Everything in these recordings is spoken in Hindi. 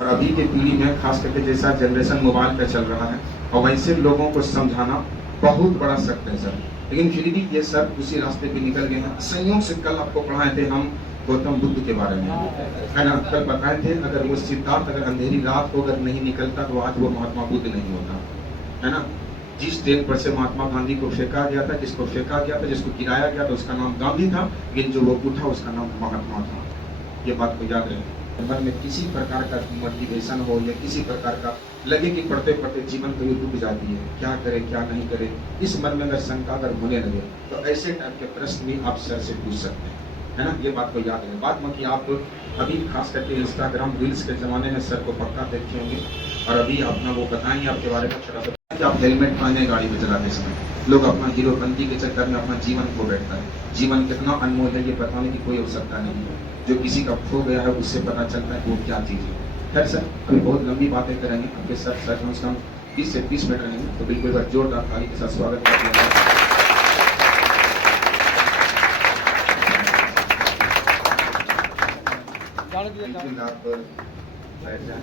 और अभी की पीढ़ी में खास करके जैसा जनरेशन मोबाइल पे चल रहा है और वैसे लोगों को समझाना बहुत बड़ा सख्त है सर। लेकिन फिर भी ये सर उसी रास्ते पे निकल गए हैं। संयोग से कल आपको पढ़ाए थे हम गौतम बुद्ध के बारे में, है ना। कल बताए थे अगर वो सिद्धार्थ अगर अंधेरी रात को अगर नहीं निकलता तो आज वो महात्मा बुद्ध नहीं होता, है ना। जिस ट्रेन पर से महात्मा गांधी को फेंका गया था, जिसको फेंका गया था, जिसको गिराया गया था, उसका नाम गांधी था, लेकिन जो वो उठा उसका नाम महात्मा था। ये बात को याद रखें। मन में किसी प्रकार का मोटिवेशन हो या किसी प्रकार का लगे कि पढ़ते पढ़ते जीवन कभी रुक जाती है, क्या करे क्या नहीं करे, इस मन में अगर शंका अगर होने लगे तो ऐसे टाइप के प्रश्न भी आप सर से पूछ सकते हैं, है ना। ये बात को याद रखें। बात में कि आप अभी खास करके इंस्टाग्राम रील्स के जमाने में सर को पक्का देखते होंगे और अभी अपना वो बताएंगे आपके बारे में छोटा सा कि आप हेलमेट पहने गाड़ी में चलाते समय लोग अपना हीरोपंती के चक्कर में अपना जीवन खो बैठता है। जीवन कितना अनमोल है ये बताने की कोई आवश्यकता नहीं है। जो किसी का खो गया है उससे पता चलता है वो क्या चीज है। खैर सर अभी बहुत लंबी बातें करेंगे आपके सर कम से कम 20 से 30 मिनट रहेंगे, तो बिल्कुल एक बार जोरदार ताली के साथ स्वागत करते हैं। आप बैठ जाएं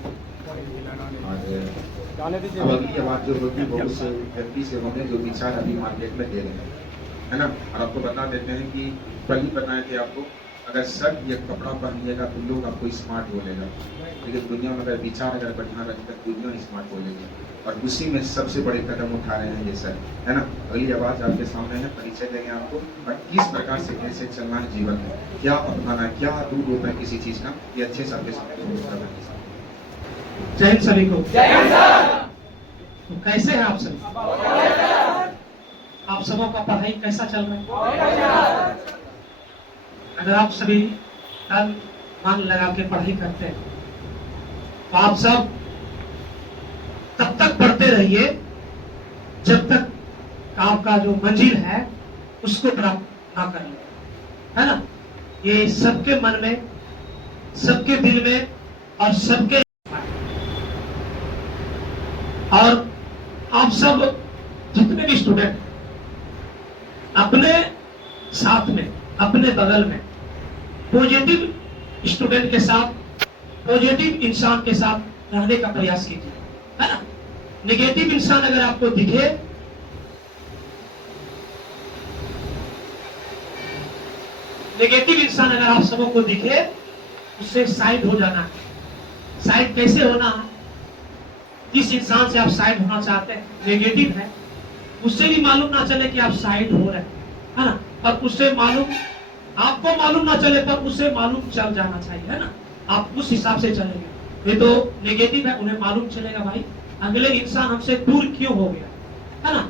और अगली आवाज जो होगी वो उस व्यक्ति से होंगे जो विचार अभी मार्केट में दे रहे हैं, है ना। और आपको बता देते हैं कि कल ही बताए थे आपको अगर सर ये कपड़ा पहनिएगा तो लोग आपको स्मार्ट बोलेगा, लेकिन दुनिया में अगर विचार अगर बढ़िया रहेगा तो दुनिया स्मार्ट बोलेगी। और उसी में सबसे बड़े कदम उठा रहे हैं ये सर, है ना। अगली आवाज आपके सामने है, परिचय देंगे आपको और किस प्रकार से कैसे चलना है जीवन में, क्या अपनाना है, क्या दूर होता है किसी चीज का, ये अच्छे से आपके सामने। जय हिंद सभी को। तो कैसे हैं आप सभी? आप सबों का पढ़ाई कैसा चल रहा है? अगर आप सभी तन मन लगा के पढ़ाई करते हैं तो आप सब तब तक पढ़ते रहिए जब तक आपका जो मंजिल है उसको प्राप्त ना कर ले, है ना। ये सबके मन में, सबके दिल में और सबके, और आप सब जितने भी स्टूडेंट अपने साथ में, अपने बगल में पॉजिटिव स्टूडेंट के साथ, पॉजिटिव इंसान के साथ रहने का प्रयास कीजिए, है ना। नेगेटिव इंसान अगर आपको दिखे, नेगेटिव इंसान अगर आप सबों को दिखे उससे साइड हो जाना है। साइड कैसे होना है? जिस इंसान से आप साइड होना चाहते हैं नेगेटिव है, उससे भी मालूम ना चले कि आप साइड हो रहे हैं, है ना। और उससे मालूम, आपको मालूम ना चले पर उसे मालूम चल जाना चाहिए, है ना। आप उस हिसाब से चलेंगे। ये तो नेगेटिव है, उन्हें मालूम चलेगा भाई अगले इंसान हमसे दूर क्यों हो गया, है ना।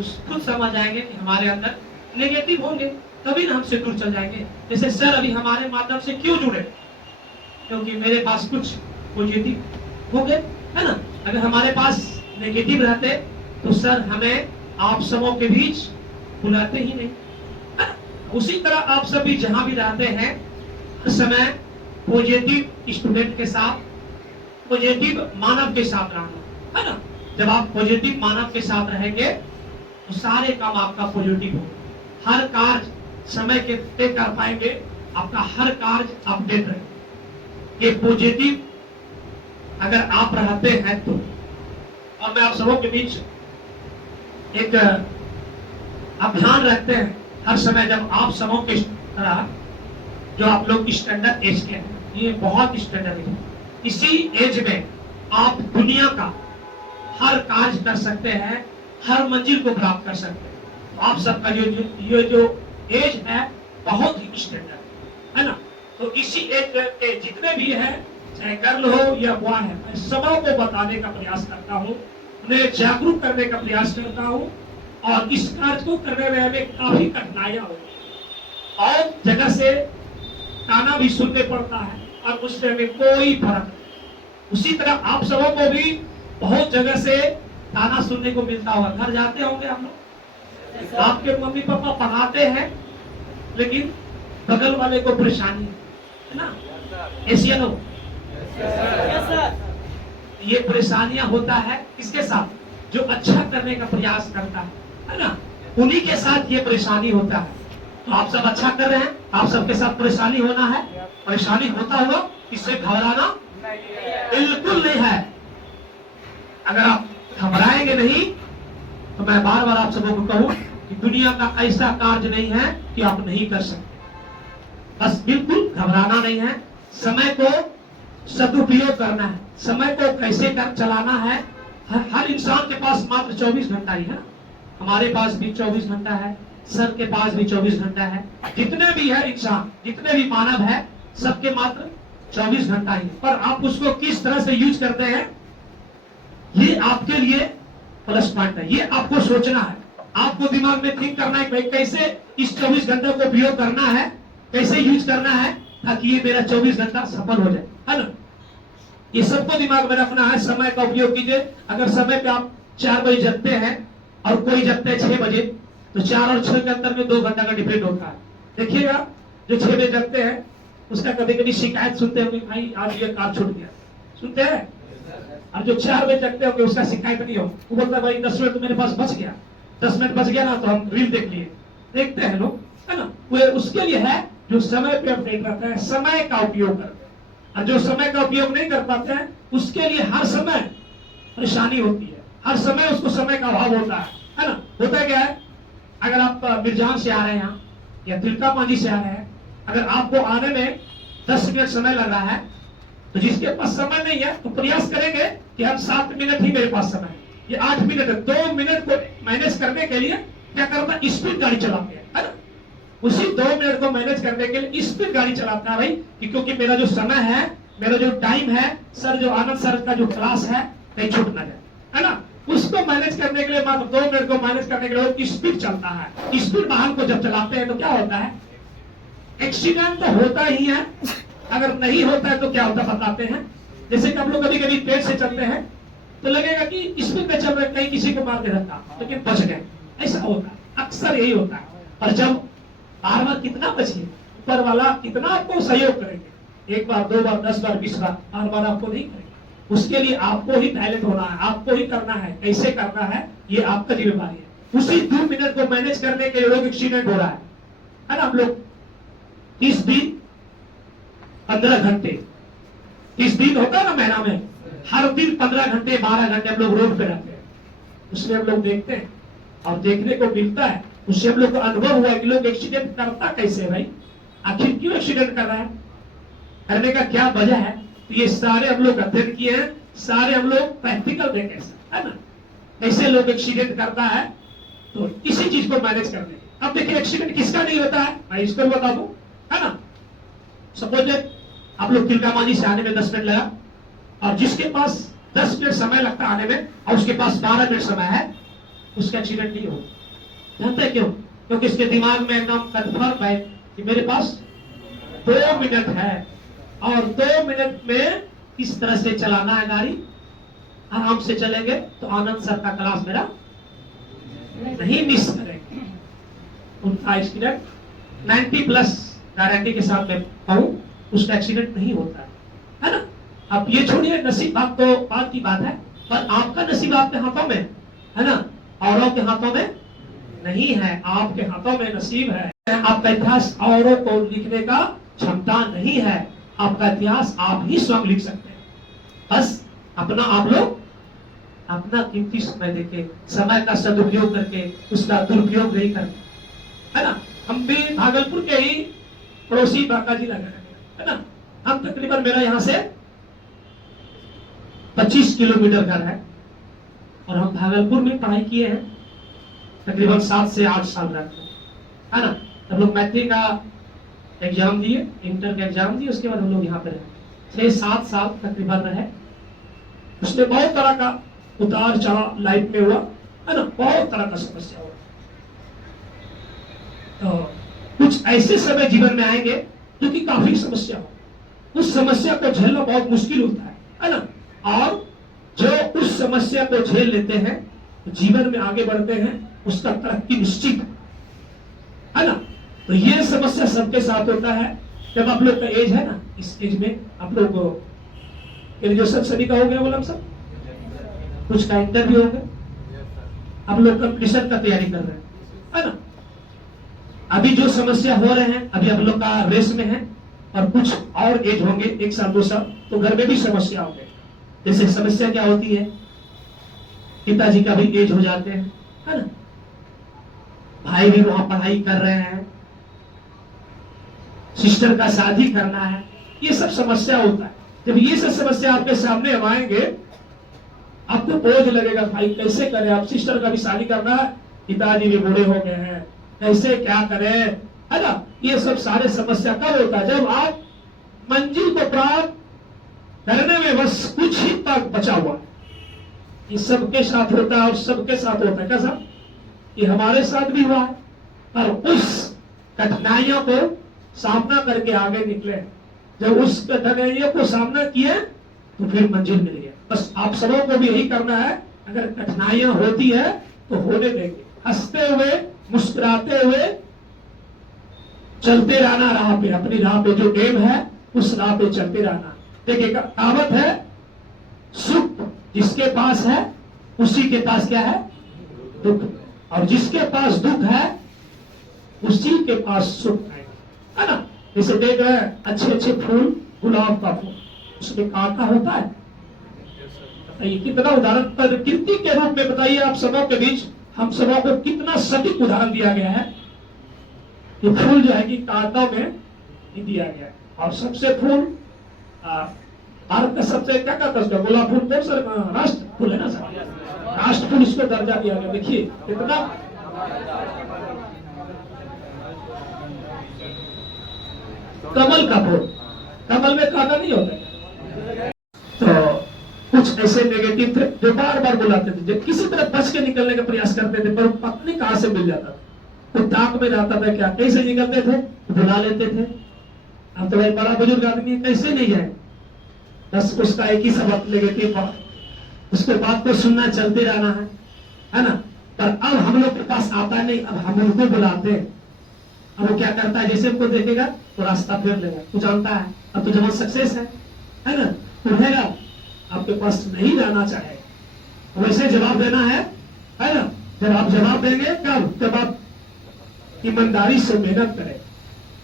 उस खुद समझ आएंगे कि हमारे अंदर नेगेटिव होंगे तभी ना हमसे दूर चल जाएंगे। जैसे सर अभी हमारे माध्यम से क्यों जुड़े? क्योंकि मेरे पास कुछ पॉजिटिव हो गए, है ना। अगर हमारे पास नेगेटिव रहते तो सर हमें आप सबों के बीच बुलाते ही नहीं, है ना? उसी तरह आप सभी जहां भी रहते हैं हर समय पॉजिटिव स्टूडेंट के साथ, पॉजिटिव मानव के साथ रहना, है ना। जब आप पॉजिटिव मानव के साथ रहेंगे तो सारे काम आपका पॉजिटिव होगा, हर कार्य समय के तय कर पाएंगे, आपका हर कार्य अपडेट रहेगा। ये पॉजिटिव अगर आप रहते हैं तो। और मैं आप सबों के बीच एक अभियान रखते हैं हर समय, जब आप सबों के तरह जो आप लोग स्टैंडर्ड एज के हैं, ये बहुत स्टैंडर्ड एज है, इसी एज में आप दुनिया का हर कार्य कर सकते हैं, हर मंजिल को प्राप्त कर सकते हैं। तो आप सबका जो एज है बहुत ही स्टैंडर्ड, है ना। तो इसी एज के जितने भी हैं, चाहे गर्ल हो या बॉय है, मैं सबों को बताने का प्रयास करता हूँ, उन्हें जागरूक करने का प्रयास करता हूँ। और इस कार्य को करने में हमें काफी कठिनाइयां होती और जगह से ताना भी सुनने पड़ता है और उससे हमें कोई फर्क नहीं। उसी तरह आप सबों को भी बहुत जगह से ताना सुनने को मिलता होगा। घर जाते होंगे आप लोग, आपके मम्मी पापा पढ़ाते हैं लेकिन बगल वाले को परेशानी है ना, ऐसी लोग ये परेशानियां होता है किसके साथ? जो अच्छा करने का प्रयास करता है ना, उन्हीं के साथ ये परेशानी होता है। तो आप सब अच्छा कर रहे हैं, आप सबके साथ परेशानी होना है, परेशानी होता होगा, इससे घबराना बिल्कुल नहीं है। अगर आप घबराएंगे नहीं तो मैं बार बार आप सबों को कहूं कि दुनिया का ऐसा कार्य नहीं है कि आप नहीं कर सकते। बस बिल्कुल घबराना नहीं है, समय को सदुपयोग करना है, समय को कैसे कर चलाना है। हर इंसान के पास मात्र 24 घंटा ही है। हमारे पास भी 24 घंटा है, सर के पास भी 24 घंटा है, जितने भी है इंसान, जितने भी मानव है, सबके मात्र 24 घंटा ही। पर आप उसको किस तरह से यूज करते हैं, ये आपके लिए प्लस पॉइंट है। ये आपको सोचना है, आपको दिमाग में थिंक करना है कि कैसे इस 24 घंटे को उपयोग करना है, कैसे यूज करना है ताकि ये मेरा 24 घंटा सफल हो जाए, है ना। ये सबको दिमाग में रखना है। समय का उपयोग कीजिए। अगर समय पे आप 4 बजे जगते हैं और कोई जगते हैं 6 बजे, तो 4 और 6 के अंदर में 2 घंटा का डिफरेंट होता है। देखिएगा, जो 6 बजे जगते हैं उसका कभी कभी शिकायत सुनते होंगे, भाई आज ये कार छूट गया, सुनते हैं। और जो 4 बजे जगते होंगे उसका शिकायत नहीं हो, वो बोलता है भाई 10 मिनट तो मेरे पास बच गया, 10 मिनट बच गया ना तो हम रील देख लिए। देखते हैं लोग, है ना। वो उसके लिए है जो समय पे अपडेट रहता है, समय का उपयोग करते हैं। और जो समय का उपयोग नहीं कर पाते हैं उसके लिए हर समय परेशानी होती है, हर समय उसको समय का अभाव होता है ना। होता क्या है, अगर आप मिर्जान से आ रहे हैं यहाँ या तिलका मांझी से आ रहे हैं, अगर आपको आने में 10 मिनट समय लग रहा है, तो जिसके पास समय नहीं है तो प्रयास करेंगे कि हम 7 मिनट ही मेरे पास समय है, ये 8 मिनट है, 2 मिनट को मैनेज करने के लिए क्या करना, स्पीड गाड़ी चलाते हैं, है ना। उसी 2 मिनट को मैनेज करने के लिए स्पीड गाड़ी चलाता है भाई, कि क्योंकि मेरा जो समय है, मेरा जो टाइम है, सर जो आनंद सर का जो क्लास है कहीं छूट ना जाए, है ना। उसको मैनेज करने के लिए मात्र 2 मिनट को मैनेज करने के लिए स्पीड चलता है। स्पीड वाहन को जब चलाते हैं तो क्या होता है, एक्सीडेंट तो होता ही है। अगर नहीं होता है तो क्या होता बताते हैं। जैसे कि हम लोग कभी कभी तेज से चलते हैं तो लगेगा कि स्पीड में चल रहे, कहीं किसी को मार दे रखा, लेकिन बच गए, ऐसा होता है, अक्सर यही होता है। और जब बार बार कितना बचिए, ऊपर वाला कितना आपको सहयोग करेंगे, 1 बार 2 बार 10 बार 20 बार, बार बार आपको नहीं करेंगे। उसके लिए आपको ही टैलेंट होना है, आपको ही करना है, कैसे करना है ये आपका जिम्मेदारी है। उसी 2 मिनट को मैनेज करने के लोग एक्सीडेंट हो रहा है ना। हम लोग 30 दिन 15 घंटे, 30 दिन होता है ना महीना में, हर दिन 15 घंटे 12 घंटे हम लोग रोड पे रहते हैं। उसमें हम लोग देखते हैं और देखने को मिलता है, उससे हम लोग को अनुभव हुआ कि लोग एक्सीडेंट करता कैसे है भाई, आखिर क्यों एक्सीडेंट कर रहा है, करने का क्या वजह है। तो ये सारे हम लोग अध्ययन किए हैं, सारे हम लोग प्रैक्टिकल देखे, है ना, कैसे लोग एक्सीडेंट करता है। तो इसी चीज को मैनेज करने। अब देखिए एक्सीडेंट किसका नहीं होता है, मैं इसको बता दूं, है ना। सपोज आप लोग तिलका मांझी से आने में 10 मिनट लगा, और जिसके पास 10 मिनट समय लगता आने में और उसके पास 12 मिनट समय है, उसका एक्सीडेंट नहीं होगा। जानते हैं क्यों? क्योंकि इसके दिमाग में एकदम कन्फर्म है कि मेरे पास 2 मिनट है, और 2 मिनट में किस तरह से चलाना है गाड़ी, आराम से चलेंगे तो आनंद सर का क्लास मेरा नहीं मिस करेंगे। उनका एक्सीडेंट 90+ गारंटी के साथ मैं कहूं, उसका एक्सीडेंट नहीं होता है ना। अब ये छोड़िए, नसीब बात तो बात की बात है, पर आपका नसीब आपके हाथों में है ना, औरों के हाथों में नहीं है। आपके हाथों में नसीब है। आपका इतिहास औरों को लिखने का क्षमता नहीं है, आपका इतिहास आप ही स्वयं लिख सकते हैं। बस अपना आप लोग अपना कीमती समय देके, समय का सदुपयोग करके उसका दुरुपयोग नहीं करते, है ना। हम भी भागलपुर के ही पड़ोसी बांका जिला है ना। हम तकरीबन, मेरा यहाँ से 25 किलोमीटर घर है, और हम भागलपुर में पढ़ाई किए हैं तकरीबन 7 से 8 साल रहते हैं, है ना। हम लोग मैट्रिक का एग्जाम दिए, इंटर का एग्जाम दिए, उसके बाद हम लोग यहाँ पे रहे 6-7 साल तकरीबन रहे। उसमें बहुत तरह का उतार चढ़ाव लाइफ में हुआ, है ना, बहुत तरह का समस्या हुआ। तो कुछ ऐसे समय जीवन में आएंगे जो कि काफी समस्या हो, उस समस्या को झेलना बहुत मुश्किल होता है ना। और जो उस समस्या को झेल लेते हैं तो जीवन में आगे बढ़ते हैं, उसका तरक्की निश्चित है ना। तो ये समस्या सबके साथ होता है। जब आप लोग का एज है ना, इस एज में आप लोग ग्रेजुएशन सभी का हो गया, बोला सब कुछ का इंटरव्यू हो गया, आप लोग कंपटीशन का तैयारी कर रहे हैं, है ना। अभी जो समस्या हो रहे हैं, अभी आप लोग का रेस में है, और कुछ और एज होंगे 1 साल 2 साल, तो घर में भी समस्या होंगे। जैसे समस्या क्या होती है, पिताजी का भी एज हो जाते हैं, है ना, भाई भी वहां पढ़ाई कर रहे हैं, सिस्टर का शादी करना है, ये सब समस्या होता है। जब ये सब समस्या आपके सामने हम आएंगे, आपको बोझ लगेगा, भाई कैसे करें, आप सिस्टर का भी शादी करना है, पिताजी भी बूढ़े हो गए हैं, कैसे क्या करें, है ना। ये सब सारे समस्या कब होता है, जब आप मंजिल को प्राप्त करने में बस कुछ ही तक बचा हुआ। ये सबके साथ होता है और सबके साथ होता है। कैसा, ये हमारे साथ भी हुआ है, पर उस कठिनाइयों को सामना करके आगे निकले। जब उस कठिनाइयों को सामना किए तो फिर मंजिल मिल गया। बस आप सबों को भी यही करना है, अगर कठिनाइयां होती है तो होने देंगे, हंसते हुए मुस्कुराते हुए चलते रहना राह पे, अपनी राह पे जो एम है उस राह पे चलते रहना। देखिए कहावत है, सुख जिसके पास है उसी के पास क्या है, दुख, और जिसके पास दुख है उसी के पास सुख है ना। जैसे देख रहे हैं अच्छे अच्छे फूल, गुलाब का फूल, उसमें कांटा होता है, बताइए कितना उदाहरण प्रकृति के रूप में, बताइए आप सबों के बीच हम सबों को कितना सटीक उदाहरण दिया गया है कि फूल जो है कि कांटों में ही दिया गया है। और सबसे फूल भारत का सबसे क्या कहता है उसका, गुलाब फूल कौन सा राष्ट्र फूल है ना सर, राष्ट्र फूल इसको दर्जा दिया गया। देखिए कितना कमल का फूल, कमल में कांटा नहीं होता है। तो कुछ ऐसे नेगेटिव थे जो बार बार बुलाते थे, जो किसी तरह बच के निकलने का प्रयास करते थे, पर पत्नी कहां से मिल जाता था, तो ताक में जाता था, क्या कैसे निकलते थे, बुला लेते थे। अब तो भाई बड़ा बुजुर्ग आदमी कैसे नहीं जाए, बस उसका एक ही सबक नेगेटिव बात, उसके बात को सुनना, चलते रहना है ना। पर अब हम लोग के पास आता नहीं, अब हम उनको बुलाते हैं। अब वो क्या करता है, जैसे हमको देखेगा तो रास्ता फेर लेगा, तू जानता है अब तो जब सक्सेस है ना, उठेगा आपके पास नहीं रहना चाहे, वैसे जवाब देना है ना। जब आप जवाब देंगे कब, जब आप ईमानदारी से मेहनत करें।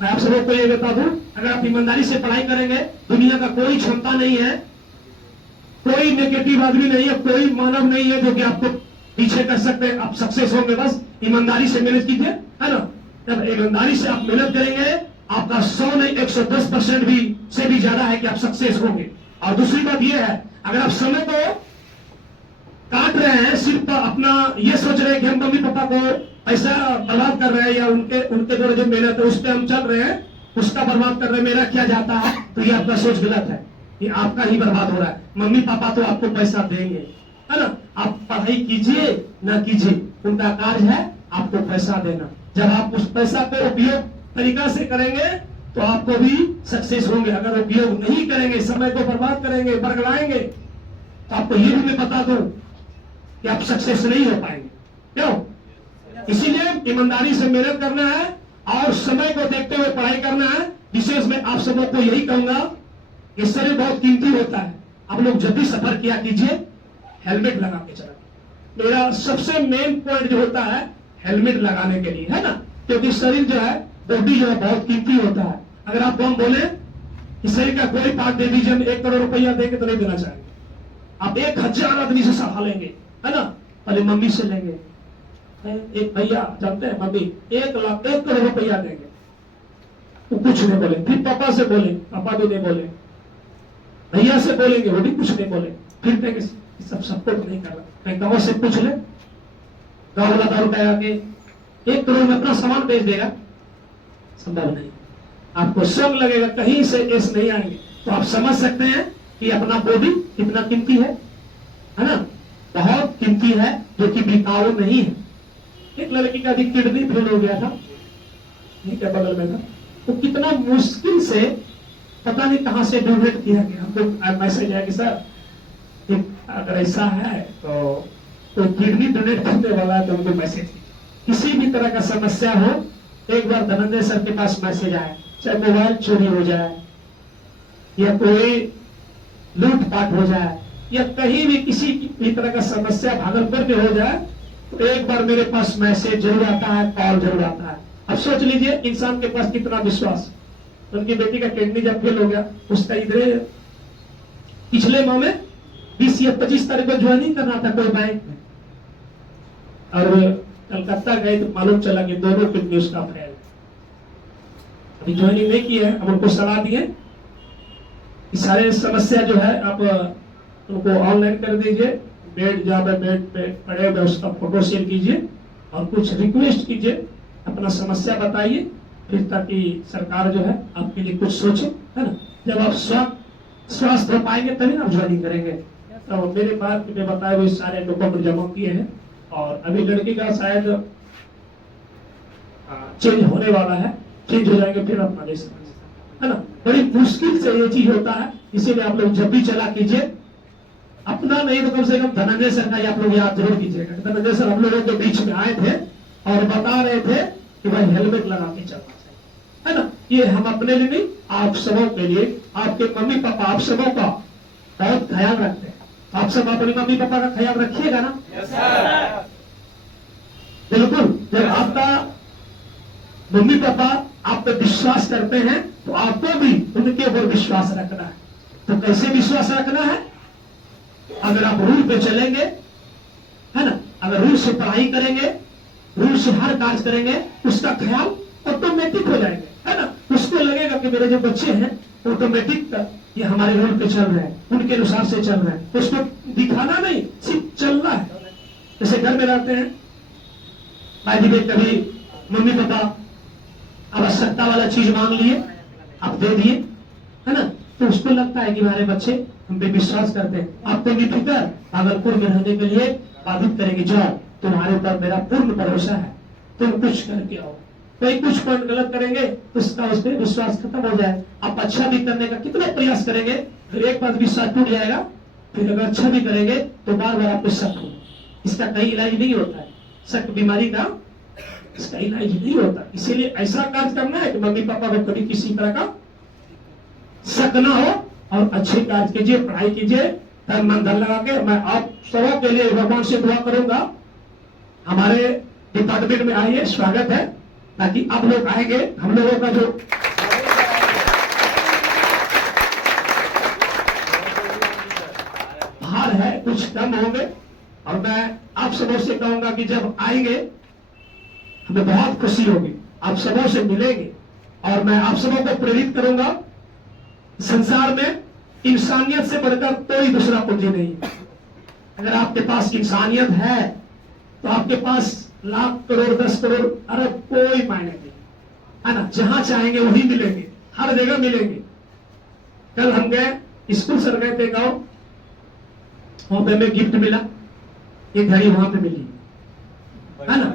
मैं आप सबको ये बता दूं, अगर आप ईमानदारी से पढ़ाई करेंगे, दुनिया का कोई क्षमता नहीं है, कोई नेगेटिव आदमी नहीं है, कोई मानव नहीं है जो कि आपको पीछे कर सकते हैं। आप सक्सेस होंगे बस ईमानदारी से मेहनत कीजिए, है ना। जब ईमानदारी से आप मेहनत करेंगे, आपका 100 नहीं 110% भी से भी ज्यादा है कि आप सक्सेस होंगे। और दूसरी बात यह है, अगर आप समय को काट रहे हैं, सिर्फ अपना ये सोच रहे हैं कि हम मम्मी पापा को पैसा बर्बाद कर रहे हैं, या उनके द्वारा जो मेहनत है उस पर हम चल रहे हैं, उसका बर्बाद कर रहे हैं, मेरा क्या जाता है, तो ये आपका सोच गलत है, ये आपका ही बर्बाद हो रहा है। मम्मी पापा तो आपको पैसा देंगे, है ना। आप पढ़ाई कीजिए ना कीजिए, उनका कार्य है आपको पैसा देना। जब आप उस पैसा को उपयोग तरीका से करेंगे तो आपको भी सक्सेस होंगे। अगर उपयोग नहीं करेंगे, समय को बर्बाद करेंगे, बरगलाएंगे, तो आपको ये भी मैं बता दूं कि आप सक्सेस नहीं हो पाएंगे। क्यों? इसीलिए ईमानदारी से मेहनत करना है और समय को देखते हुए पढ़ाई करना है। विशेष में आप सबों को यही कहूंगा कि शरीर बहुत कीमती होता है। आप लोग जब भी सफर किया कीजिए, हेलमेट लगा के चलाइए। मेरा सबसे मेन पॉइंट जो होता है हेलमेट लगाने के लिए, है ना, क्योंकि शरीर जो है, बॉडी जो है बहुत कीमती होता है। अगर आप हम बोले कि शरीर का कोई पार्ट दे दीजिए, हम 1 करोड़ रुपया देंगे तो नहीं देना चाहेंगे। आप 1000 आदमी से सलाह लेंगे, है ना, पहले मम्मी से लेंगे। एक भैया जानते हैं, मम्मी 1 करोड़ रुपया देंगे, वो कुछ नहीं बोले। फिर पापा से बोले, पापा भी नहीं बोले। भैया से बोलेंगे, वो भी कुछ नहीं बोले। फिर कहेंगे सब सपोर्ट नहीं कर रहा। कहीं गाँव से पूछ ले, गाँव वाला दारू लगा के 1 करोड़ में अपना सामान बेच देगा, संभव नहीं। आपको श्रम लगेगा, कहीं से ऐसे नहीं आएंगे। तो आप समझ सकते हैं कि अपना बॉडी कितना कीमती है ना, बहुत कीमती है, जो कि बिकाऊ नहीं है। एक लड़की का भी किडनी फेल हो गया था, नहीं क्या बगल में था, तो कितना मुश्किल से, पता नहीं कहां से डोनेट किया गया। हमको मैसेज आया कि सर अगर ऐसा है तो किडनी डोनेट करने वाला है, तो हमको मैसेज, किसी भी तरह का समस्या हो, एक बार धनंजय सर के पास मैसेज आए, चाहे मोबाइल चोरी हो जाए, या कोई लूटपाट हो जाए, या कहीं भी किसी भी तरह का समस्या भागलपुर में हो जाए, तो एक बार मेरे पास मैसेज जरूर आता है, कॉल जरूर आता है। अब सोच लीजिए इंसान के पास कितना विश्वास, उनकी बेटी का किडनी जब फेल हो गया, उसका इधर पिछले माह में 20 या 25 तारीख को ज्वाइनिंग करना था कोई बैंक में, और कलकत्ता गए तो मालूम चला कि दोनों किडनी उसका फेल। अभी ज्वाइनिंग नहीं की है, हम उनको सलाह दिए कि सारे समस्या जो है आप उनको ऑनलाइन कर दीजिए, बेड जहाँ पे बेड पे पड़े हुए उसका फोटो शेयर कीजिए और कुछ रिक्वेस्ट कीजिए, अपना समस्या बताइए, फिर ताकि सरकार जो है आपके लिए कुछ सोचे, है ना। जब आप स्वस्थ हो पाएंगे तभी ना आप ज्वाइनिंग करेंगे। तो मेरे पास में बताए हुए सारे डॉक्यूमेंट जमा किए हैं और अभी लड़की का शायद चेंज होने वाला है, चेंज हो जाएंगे फिर अपना देश, है ना। बड़ी मुश्किल से ये चीज होता है, इसीलिए आप लोग जब भी चला कीजिए, अपना नहीं तो कम से कम धनंजय सर का आप लोग याद जरूर कीजिएगा। धनंजय सर हम लोगों के बीच में आए थे और बता रहे थे कि भाई हेलमेट लगा के चलना चाहिए, है ना। ये हम अपने लिए नहीं, आप सबों के लिए, आपके मम्मी पापा आप सबों का बहुत ख्याल रखते हैं। आप सब अपने मम्मी पापा का ख्याल रखिएगा ना। बिल्कुल, जब आपका मम्मी पापा आप पे विश्वास करते हैं तो आपको भी उनके ऊपर विश्वास रखना है। तो कैसे विश्वास रखना है? अगर आप रूल पे चलेंगे, है ना, अगर रूल से पढ़ाई करेंगे, रूल से हर कार्य करेंगे, उसका ख्याल ऑटोमेटिक हो जाएंगे, है ना। उसको लगेगा कि मेरे जो बच्चे हैं ऑटोमेटिक ये हमारे रूल पे चल रहे हैं, उनके अनुसार से चल रहे हैं। उसको दिखाना नहीं, सिर्फ चलना है। जैसे घर में रहते हैं, भाई जी कभी मम्मी पापा आवश्यकता वाला चीज मांग लिए, आप दे दिए, है ना, तो उसको लगता है कि हमारे बच्चे हम पे विश्वास करते हैं। आपको निफिकर भागलपुर में रहने के लिए बाधित करेंगे, जाओ तुम्हारे ऊपर मेरा पूर्ण भरोसा है, तुम कुछ करके आओ। कोई कुछ पॉइंट गलत करेंगे तो उसका उस पर विश्वास खत्म हो जाए। आप अच्छा भी करने का कितना प्रयास करेंगे, फिर एक बार विश्वास टूट जाएगा, फिर अगर अच्छा भी करेंगे तो बार बार आपको शक हो। इसका कहीं इलाज नहीं होता है, शक बीमारी का इसका इलाज नहीं होता। इसीलिए ऐसा कार्य करना है कि मम्मी पापा को कभी किसी तरह का शक ना हो और अच्छे कार्य कीजिए, पढ़ाई कीजिए, तन मन धन लगा के। मैं आप सबों के लिए भगवान से दुआ करूंगा, हमारे डिपार्टमेंट में आइए, स्वागत है, ताकि आप लोग आएंगे, हम लोगों का जो भार है कुछ कम होंगे। और मैं आप सबों से कहूंगा कि जब आएंगे हमें बहुत खुशी होगी, आप सबों से मिलेंगे और मैं आप सबों को प्रेरित करूंगा। संसार में इंसानियत से बढ़कर कोई दूसरा पूंजी नहीं है। अगर आपके पास इंसानियत है तो आपके पास लाख करोड़ 10 करोड़ अरब कोई मायने नहीं, है ना। जहां चाहेंगे वही मिलेंगे, हर जगह मिलेंगे। कल हम गए स्कूल सर गए थे गाँव, वहां पे हमें गिफ्ट मिला, एक घड़ी वहां पे मिली, है ना।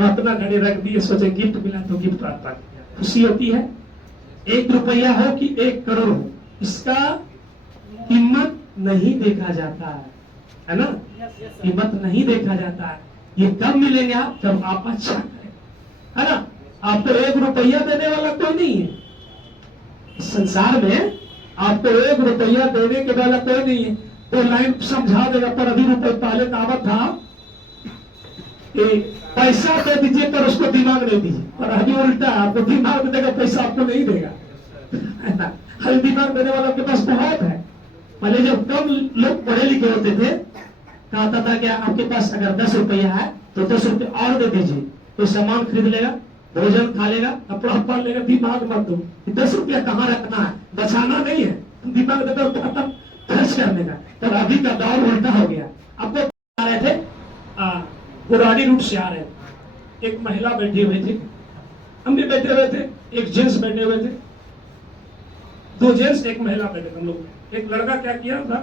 अपना घड़ी रख दिए, सोचे गिफ्ट मिला तो गिफ्ट आता, खुशी होती है। 1 रुपया हो कि 1 करोड़ हो, इसका कीमत नहीं देखा जाता है ना, कीमत नहीं देखा जाता है। ये कब मिलेंगे आप, जब आप अच्छा करें, है ना। आपको 1 रुपया देने वाला कोई नहीं है इस संसार में, आपको 1 रुपया देने के वाला कोई नहीं है। तो लाइन समझा देगा, पर अभी रुपये पहले कहावत था कि पैसा दे दीजिए पर उसको दिमाग नहीं दीजिए, पर अभी उल्टा है, आपको दिमाग देगा, पैसा आपको नहीं देगा, है ना। हर दिमाग देने वालों के पास बहुत है। पहले जब कम लोग पढ़े लिखे होते थे, कहता था कि आपके पास अगर 10 रुपया है तो 10 रुपये और दे दीजिए, तो सामान खरीद लेगा, भोजन खा लेगा, कपड़ा पहन लेगा। दिमाग मत दो, 10 रुपया कहाँ रखना है, बचाना नहीं है, दिमाग देकर खत्म खर्च करने का। पर अभी का दौर उल्टा हो गया। आपको आ रहे थे गुराड़ी रूट से आ रहे थे, एक महिला बैठी हुई थी, हम भी बैठे हुए थे, एक जेंट्स बैठे हुए थे, 2 जेंट्स 1 महिला बैठे थे हम लोग। एक लड़का क्या किया था,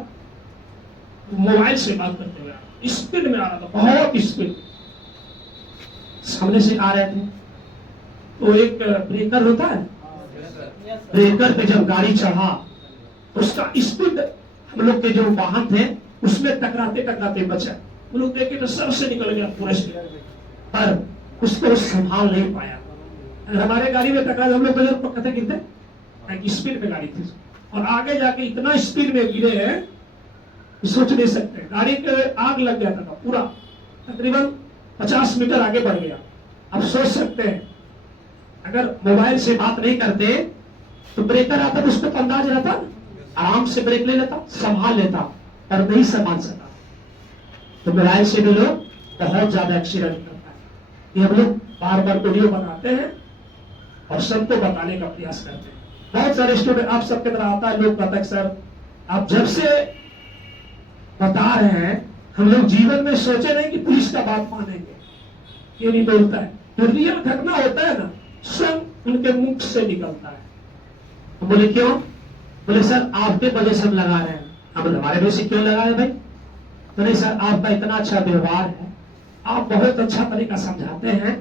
मोबाइल से बात करते हुए स्पीड में आ रहा था, बहुत स्पीड, सामने से आ रहे थे। तो एक ब्रेकर होता है, ब्रेकर पे जब गाड़ी चढ़ा, उसका स्पीड हम लोग के जो वाहन थे उसमें टकराते टकराते बचा। वो लोग देखे तो सर से निकल गया पूरा स्पीड, पर उसको संभाल नहीं पाया। अगर हमारे गाड़ी में टकरा हम लोग कहते गिरते, स्पीड में गाड़ी थी और आगे जाके इतना स्पीड में गिरे हैं, सोच नहीं सकते। गाड़ी के आग लग गया था पूरा, तकरीबन 50 मीटर आगे बढ़ गया। अब सोच सकते हैं अगर मोबाइल से बात नहीं करते तो ब्रेकर आता तो उसको तो अंदाज रहता, आराम से ब्रेक ले लेता, संभाल लेता, पर नहीं संभाल सका। तो मोबाइल से भी लोग बहुत ज्यादा एक्सीडेंट करता है। ये हम लोग बार बार वीडियो बनाते हैं और सबको बताने का प्रयास करते हैं। बहुत सारे स्टूडेंट आप सबके तरह आता है, लोग कहते हैं सर आप जब से बता रहे हैं हम लोग जीवन में सोचे नहीं कि पुलिस का बात मानेंगे, ये नहीं बोलता है। जो रियल घटना होता है ना, स्वयं उनके मुख से निकलता है। तो बोले क्यों? बोले सर आपके वजह से हम लगा रहे हैं। हम बोले हमारे वजह से क्यों लगा रहे भाई? तो नहीं सर आपका इतना अच्छा व्यवहार है, आप बहुत अच्छा तरीका समझाते हैं,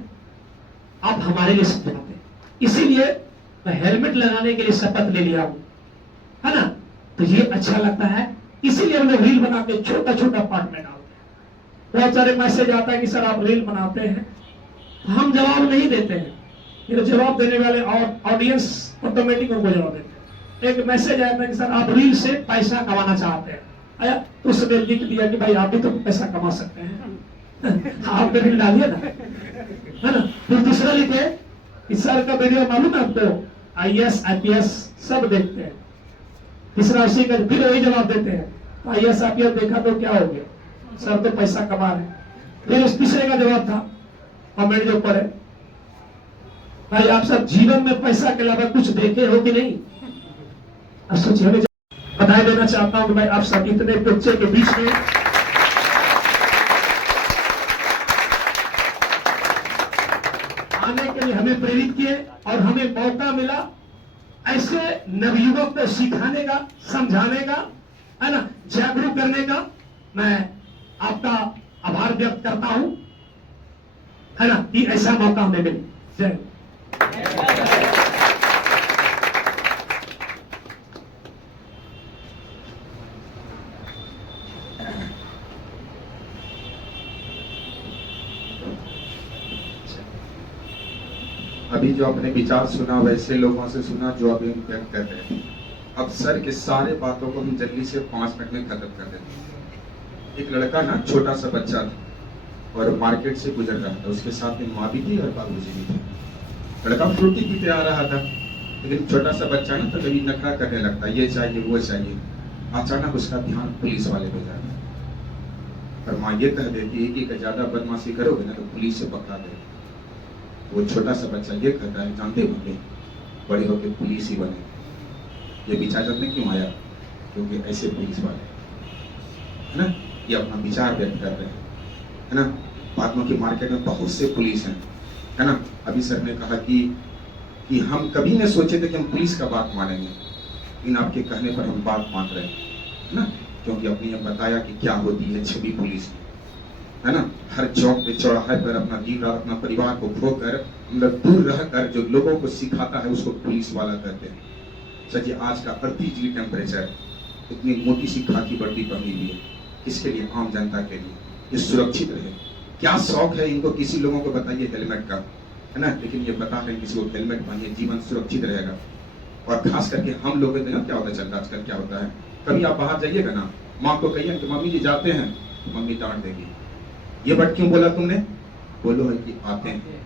आप हमारे लिए समझाते हैं, इसीलिए मैं हेलमेट लगाने के लिए शपथ ले लिया हूं, है ना। तो ये अच्छा लगता है, इसीलिए हम लोग रील बना के छोटा छोटा पार्ट में डालते हैं। बहुत सारे मैसेज आता है कि सर आप रील बनाते हैं, हम जवाब नहीं देते हैं। ये जवाब देने वाले ऑडियंस ऑटोमेटिक उनको जवाब देते हैं। एक मैसेज आया था कि सर आप रील से पैसा कमाना चाहते हैं, आया तो उसने लिख दिया कि भाई आप भी तो पैसा कमा सकते हैं आप रील डालिए ना, है ना। फिर दूसरा लिखे कि सर का वीडियो मालूम है आपको, IAS IPS सब देखते हैं। तीसरा उसी का फिर वही जवाब देते हैं, IAS IPS देखा तो क्या हो गया, सर तो पैसा कमा रहे हैं। फिर उस तीसरे का जवाब था कमेंट जो पढ़े, भाई आप सब जीवन में पैसा के अलावा कुछ देखे हो कि नहीं। अब सोचिए, हमें बधाई देना चाहता हूं कि भाई आप सब इतने बच्चे के बीच में आने के लिए हमें प्रेरित किए और हमें मौका मिला ऐसे नवयुवक को सिखाने का, समझाने का, है ना, जागरूक करने का। मैं आपका आभार व्यक्त करता हूं, है ना, कि ऐसा मौका हमें मिले। जय। अभी जो आपने विचार सुना वैसे लोगों से सुना जो अभी हम व्यक्त कर रहे हैं। अब सर के सारे बातों को हम जल्दी से 5 मिनट में खत्म कर देते हैं। एक लड़का ना, छोटा सा बच्चा था और मार्केट से गुजर रहा था, उसके साथ में माँ भी थी और बाबूजी भी थे। लड़का फ्रूटी पीते आ रहा था, लेकिन छोटा सा बच्चा ना तो कभी नखरा करने लगता, ये चाहिए वो चाहिए। अचानक उसका ध्यान पुलिस वाले पे जाता है और माँ ये कह देती है कि ज्यादा बदमाशी करोगे ना तो पुलिस से पकड़ा देगी। वो छोटा सा बच्चा ये कहता है, जानते होंगे बड़े होकर पुलिस ही बने। ये विचार जानते क्यों आया? क्योंकि ऐसे पुलिस वाले, है ना, ये अपना विचार व्यक्त कर रहे हैं, है ना। बाद में कि मार्केट में बहुत से पुलिस हैं, है ना। अभी सर ने कहा कि हम कभी नहीं सोचे थे कि हम पुलिस का बात मानेंगे, लेकिन आपके कहने पर हम बात मान रहे हैं, है ना। क्योंकि आपने ये बताया कि क्या होती है छवि पुलिस की, है ना। हर चौक पे चौराहे पर अपना दिन रात अपना परिवार को खोकर, मतलब दूर रहकर जो लोगों को सिखाता है उसको पुलिस वाला कहते हैं। सच आज का 38 डिग्री टेम्परेचर, इतनी मोटी सी खाकी वर्दी पहनी हुई है, किसके लिए? आम जनता के लिए, ये सुरक्षित रहे। क्या शौक है इनको, किसी लोगों को बताइए हेलमेट का, है ना, लेकिन ये बता रहे हैं किसी को हेलमेट पहनिए, जीवन सुरक्षित रहेगा। और खास करके हम लोग क्या होता चलता आजकल क्या होता है, कभी आप बाहर जाइएगा ना, माँ को कहिए कि मम्मी जी जाते हैं, तो मम्मी डांट देगी, ये वर्ड क्यों बोला तुमने? बोलो है कि आते हैं,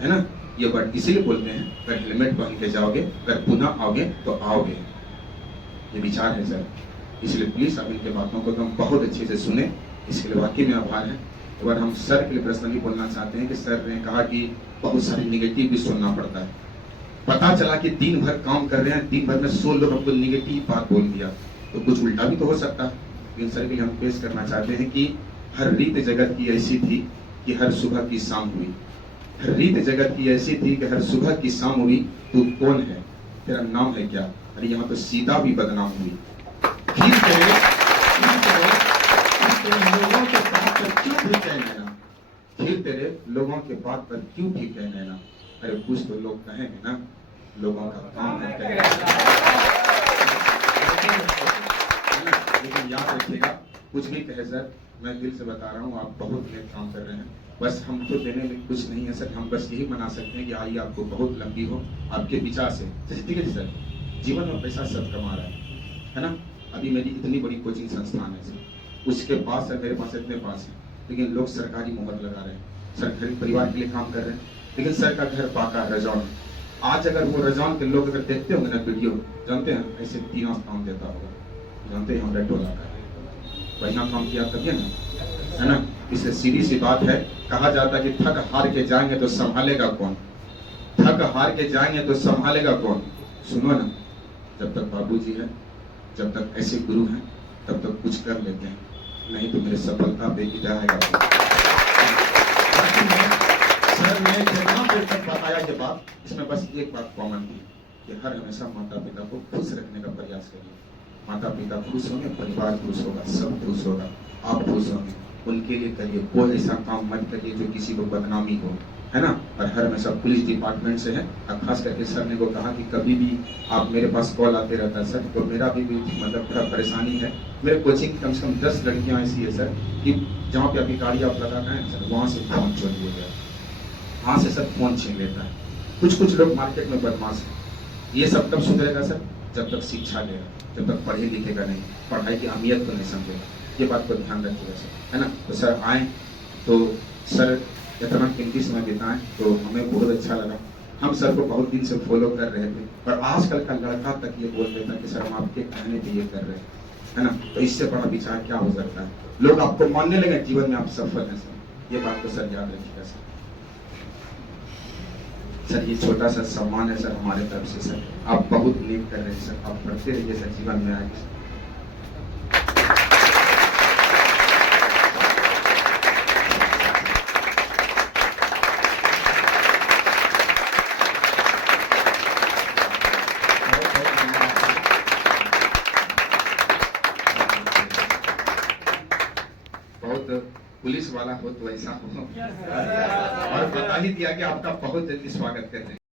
है ना। ये वर्ड इसीलिए बोलते हैं, अगर हेलमेट पहन के जाओगे, अगर पुनः आओगे तो आओगे। ये विचार है सर, इसलिए प्लीज आप इनके बातों को हम बहुत अच्छे से सुने, इसके लिए वाकई में आभार है। और हम सर के लिए पर्सनली बोलना चाहते हैं कि सर ने कहा कि बहुत सारी निगेटिव भी सुनना पड़ता है। पता चला कि दिन भर काम कर रहे हैं, दिन भर में 100 लोग हमको निगेटिव बात बोल दिया, तो कुछ उल्टा भी तो हो सकता है। लेकिन सर के लिए हम पेश करना चाहते हैं कि हर रीत जगत की ऐसी थी कि हर सुबह की शाम हुई। हर रीत जगत की ऐसी थी कि हर सुबह की शाम हुई। तू कौन है, तेरा नाम है क्या? अरे यहाँ तो सीता भी बदनाम हुई। फिर तेरे लोगों के बात पर क्यों भी कहने ना, फिर तेरे लोगों के बात पर क्यों भी कहने ना। अरे कुछ तो लोग कहेंगे ना, लोगों का काम है कहना। लेकिन याद रखिएगा, कुछ भी कहे सर, मैं दिल से बता रहा हूँ, आप बहुत नेक काम कर रहे हैं। बस हमको देने में कुछ नहीं है सर, हम बस यही मना सकते हैं कि आइए आपको बहुत लंबी हो आपके विचार से। ठीक है सर, जीवन में पैसा सब कमा रहा है ना। अभी मेरी इतनी बड़ी कोचिंग संस्थान है सर, उसके पास है, मेरे पास इतने पास है, लेकिन लोग सरकारी मोहर लगा रहे हैं, सर गरीब परिवार के लिए काम कर रहे हैं, लेकिन सर का घर पाका रजौन है। आज अगर वो रजौन के लोग अगर देखते होंगे ना वीडियो, जानते हैं ऐसे 3 काम देता होगा, जानते हैं हमारे टोला का बढ़िया काम किया तभी ना, है ना। इससे सीधी सी बात है, कहा जाता है कि थक हार के जाएंगे तो संभालेगा कौन, थक हार के जाएंगे तो संभालेगा कौन। सुनो ना, जब तक बाबूजी है, जब तक ऐसे गुरु हैं, तब तक कुछ कर लेते हैं, नहीं तो मेरे सफलता बेविदाएगा। सर ने जितना देर तक बताया ये बात, इसमें बस एक बात कॉमन थी कि हर हमेशा माता पिता को खुश रखने का प्रयास करिए। माता पिता खुश होंगे, परिवार खुश होगा, सब खुश होगा, आप खुश होंगे, उनके लिए करिए। कोई ऐसा काम मत करिए जो किसी को बदनामी हो, है ना। और हर हमेशा पुलिस डिपार्टमेंट से है, और खास करके सर ने को कहा कि कभी भी आप मेरे पास कॉल आते रहता है सर, तो मेरा भी मतलब थोड़ा परेशानी है। मेरे कोचिंग कम से कम 10 लड़कियां ऐसी है सर कि जहाँ पे अभी गाड़ी आप लगा रहे हैं सर, वहाँ से फोन चोरी हो गया, वहाँ से सर फोन छीन लेता है। कुछ लोग मार्केट में बदमाश है। ये सब कब सुधरेगा सर? जब तक शिक्षा लेगा, जब तक पढ़े लिखेगा नहीं, पढ़ाई की अहमियत को नहीं समझेगा। ये बात को ध्यान रखिएगा सर, है ना। तो सर आए तो सर इतना कीमती समय बिताएं, तो हमें बहुत अच्छा लगा। हम सर को बहुत दिन से फॉलो कर रहे थे, पर आजकल का लड़का तक ये बोल देता कि सर हम आपके कहने पे ये कर रहे हैं, है ना। तो इससे बड़ा विचार क्या हो सकता है? लोग आपको मानने लगे, जीवन में आप सफल हैं सर। ये बात तो सर याद रखिएगा सर। सर ये छोटा सा सम्मान है सर हमारे तरफ से सर, आप बहुत नेक कर रहे हैं सर, आप बढ़ते रहिए सर, जीवन में आगे सर। बहुत पुलिस वाला हो तो ऐसा हो, और बता ही दिया कि आपका बहुत जल्दी स्वागत कर रहे हैं।